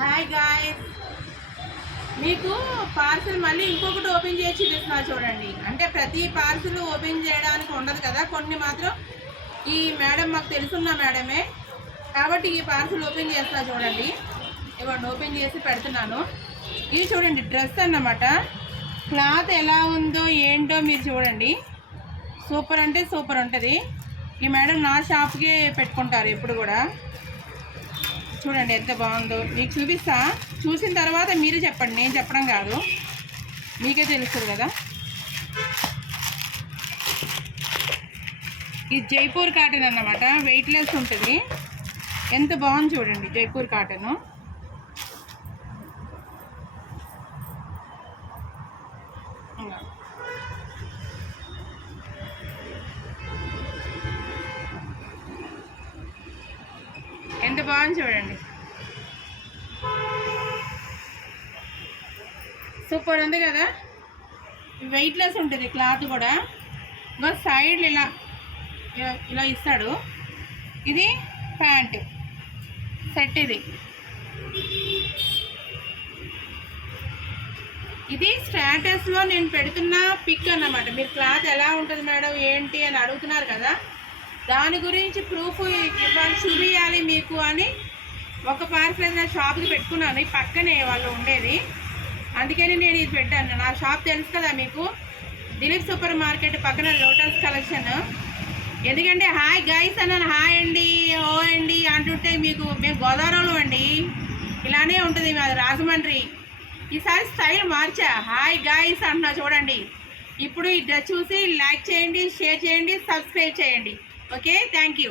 Hi guys, మీకు parcel మళ్ళీ ఇంకొకటి ఓపెన్ చేసి చూపిస్తున్నా చూడండి. అంటే ప్రతి పార్సిల్ ఓపెన్ చేయడానికి ఉండదు కదా, కొన్ని మాత్రం ఈ మేడం మాకు తెలుసున్న మేడమే కాబట్టి ఈ పార్సిల్ ఓపెన్ చేస్తున్నా చూడండి. ఇవ్వండి, ఓపెన్ చేసి పెడుతున్నాను. ఇది చూడండి, డ్రెస్ అన్నమాట. క్లాత్ ఎలా ఉందో ఏంటో మీరు చూడండి. సూపర్ అంటే సూపర్ ఉంటుంది. ఈ మేడం నా షాప్కే పెట్టుకుంటారు ఎప్పుడు కూడా. చూడండి ఎంత బాగుందో, మీకు చూపిస్తా. చూసిన తర్వాత మీరు చెప్పండి, నేను చెప్పడం కాదు, మీకే తెలుస్తుంది కదా. ఇది జైపూర్ కాటన్ అన్నమాట, వెయిట్లెస్ ఉంటుంది. ఎంత బాగుంది చూడండి, జైపూర్ కాటను. ఎంత బాగుంది చూడండి, సూపర్ ఉంది కదా. వెయిట్లెస్ ఉంటుంది క్లాత్ కూడా. ఇంకా సైడ్ ఇలా ఇలా ఇస్తాడు. ఇది ప్యాంట్ సెట్. ఇది స్టేటస్లో నేను పెడుతున్న పిక్ అన్నమాట. మీరు క్లాత్ ఎలా ఉంటుంది మేడం ఏంటి అని అడుగుతున్నారు కదా, దాని గురించి ప్రూఫ్ ఇవ్వాలి, చూపించాలి మీకు అని ఒక పార్సల్ నా షాప్కి పెట్టుకున్నాను. ఈ పక్కనే వాళ్ళు ఉండేది, అందుకని నేను ఇది పెట్టాను. నా షాప్ తెలుసు కదా మీకు, దిలీప్ సూపర్ మార్కెట్ పక్కన లోటస్ కలెక్షన్. ఎందుకంటే హాయ్ గైస్ అన్నాను, హాయ్ అండి ఓ అండి అంటుంటే మీకు మేము గోదావరిలో అండి, ఇలానే ఉంటుంది మాది రాజమండ్రి. ఈసారి స్టైల్ మార్చా, హాయ్ గైస్ అంటున్నా చూడండి. ఇప్పుడు ఈ డ్రెస్ చూసి లైక్ చేయండి, షేర్ చేయండి, సబ్స్క్రైబ్ చేయండి. Okay, thank you.